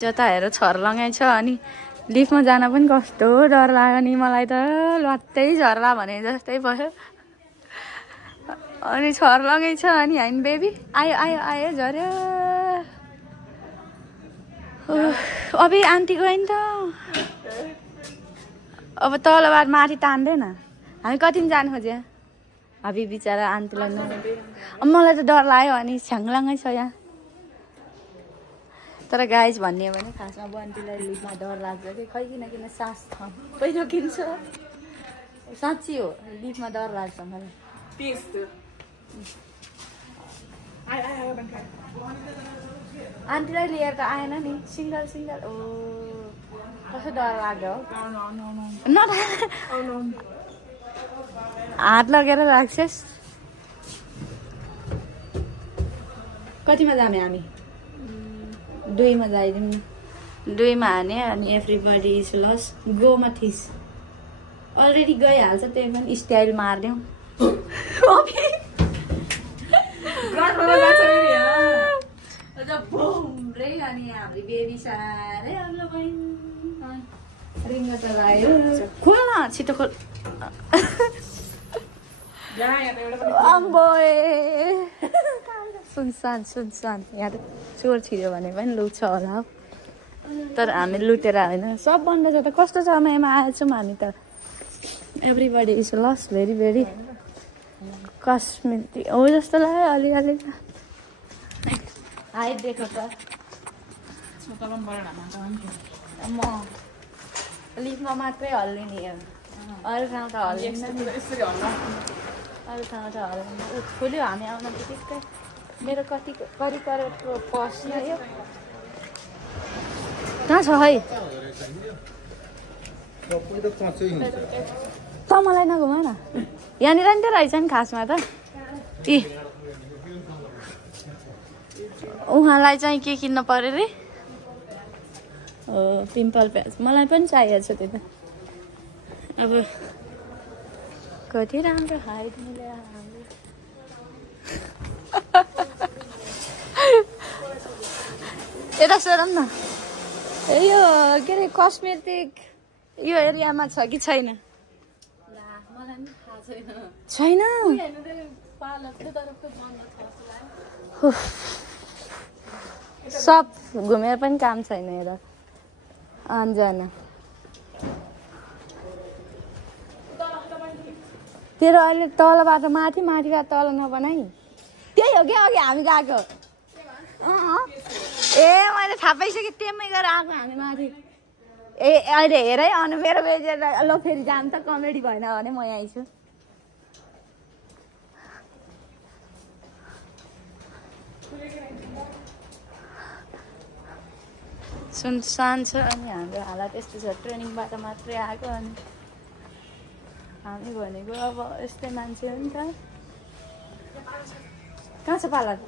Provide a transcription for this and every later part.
जता हेर छर्लङ्गै छ अनि लिफ्टमा जान पनि कस्तो डर लाग्यो नि मलाई त लत्तै झर्ला भने जस्तै भयो अनि छर्लङ्गै छ अनि हामी बेबी आयो आयो आयो झर्यो अबे आन्टी गयो नि त अब तलबाट माथि तान्दैन हामी कतिमा जानु खोज्यो अबे बिचरा आन्टीलाई मलाई त डर लाग्यो अनि छ्याङलाङ्गै छ यहाँ तर गाइज भन्ने हो भने खासमा बन्टीलाई लिफ्टमा डर लाग्छ कि खै किन सास पहिलो किन्छ साँच्ची हो लिफ्टमा डर लाग्छ मलाई आन्टीलाई लिएर त आएन नि सिङ्गल ओ कस्तो डर लाग्यो हात लगेर राख्छस् कतिमा जाने हामी 2 मा जाइदिउँ न 2 मा हाने अनि एभ्रीबडी इज लस गो मा थिस अलरेडी गइहाल्छ त्यही पनि स्टाइल मार्दिउँ अनि हाम्रो बेबी साह्रै अग्लो बहिनी रिङ्ग चलायो खोल न छिटो खोल सुनसान यहाँ त चोर छिर्यो भने पनि लुट्छ होला हौ तर हामी लुटेर होइन सब बन्द छ त कस्तो समयमा आएछौँ हामी त everybody is loss very very cosmetic हो जस्तो लाग्यो अलिअलि हाइट देखो त म लिफ्टमा मात्रै हल्लिने अरू ठाउँ त हल्लिन्छ अरू ठाउँ त हल्लिन्छ खुल्यो हामी आउन बित्तिकै मेरो करिब पस्यो यो कहाँ छ है त मलाई नघुमा न यहाँनिर नि त रहेछ नि खासमा त ती उहाँलाई चाहिँ के किन्न पर्यो रे पिम्पल प्याच मलाई पनि चाहिएको छ त्यो त अब कति राम्रो हाइट मिलेर हाम्रो यता सोधौँ न यो के अरे कस्मेटिक यो एरियामा छ कि छैन छैन सब घुमेर पनि काम छैन हेर अन्जना तेरो अहिले तलबाट माथि माथिबाट तल नबनाइ त्यही हो क्या अघि हामी गएको ए मैले थाहा पाइसकेँ त्यहीमै गएर आएको हामी माथि ए अहिले हेर है अनि मेरो बेजेर ल फेरि जाम त कमेडी भएन भने म यहाँ छु सुनसान छ अनि हाम्रो हालत यस्तो छ ट्रेनिङबाट मात्रै आएको अनि हामी भनेको अब यस्तै मान्छे हो नि त कहाँ छ पार्लर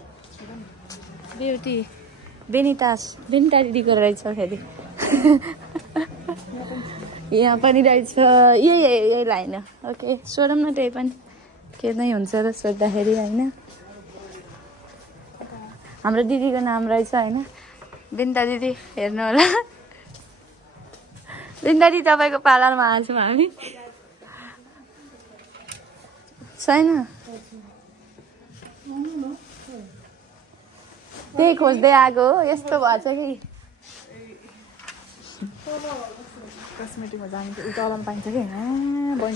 ब्युटी बेनिता दिदीको रहेछ फेरि यहाँ पनि रहेछ यही लाइन ओके सोधौँ न त्यही पनि के नै हुन्छ र सोद्धाखेरि होइन हाम्रो दिदीको नाम रहेछ होइन बिन्ता दिदी हेर्नु होला बिन्ता दिदी तपाईँको पार्लरमा आएछौँ हामी छैन त्यही खोज्दै आएको हो यस्तो भएछ कि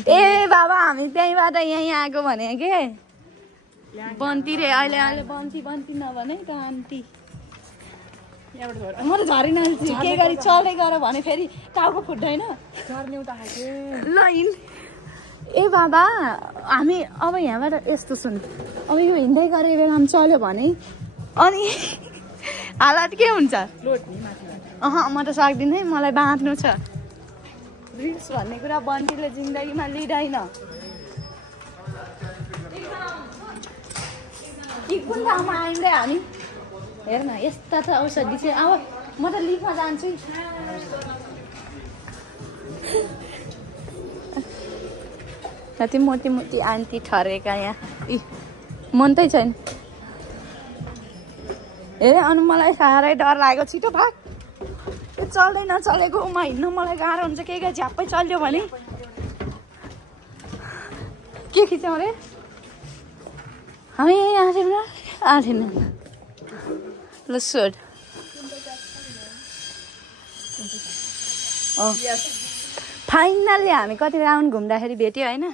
ए बाबा हामी त्यहीँबाट यहीँ आएको भने के बन्ती रे अहिले बन्ती नभने त आन्टी म त झरिन के गरी चल्दै गर भने फेरि टाउको फुट्दैन ल ए बाबा हामी अब यहाँबाट यस्तो सुन अब यो हिँड्दै गरेको बेलामा चल्यो भने अनि हालत के हुन्छ म त सक्दिनँ है मलाई बाँच्नु छ रिल्स भन्ने कुरा बन्टीले जिन्दगीमा लिँदैन कुन ठाउँमा आयौँ रे हामी हेर न यस्ता त औषधि चाहिँ अब म त लिफ्टमा जान्छु कति मोटी मोटी आन्टी ठरेका यहाँ मनतै छैन ए अनि मलाई साह्रै डर लाग्यो छिटो भाग चल्दै नचलेकोमा हिँड्नु मलाई गाह्रो हुन्छ केही गाडी झ्याप्पै चल्यो भने के खिच्यौँ अरे हामी आँटेन ल सोड फाइनल्ली हामी कति राउन्ड घुम्दाखेरि भेट्यो होइन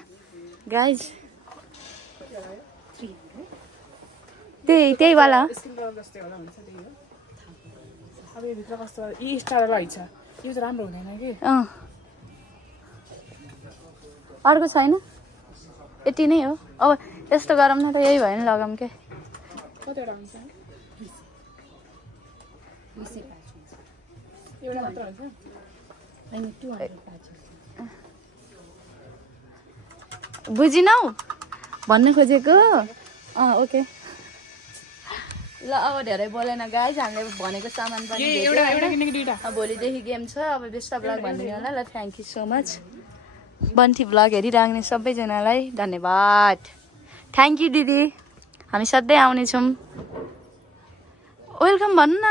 गाइज त्यही वाला अर्को छैन यति नै हो अब यस्तो गरम न त यही भयो नि लगाऊँ के बुझिनौ भन्नु खोजेको ओके ल अब धेरै बोलेन गाइज हामीले भनेको सामान पनि भोलिदेखि गेम छ अब बेस्ट ब्लग भनिदिनु होला ल thank you so much Bunty blog हेरिराख्ने सबैजनालाई धन्यवाद थ्याङ्क यू दिदी हामी सधैँ आउनेछौँ वेलकम भन्नु न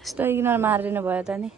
यस्तो इग्नोर मारिदिनु भयो त नि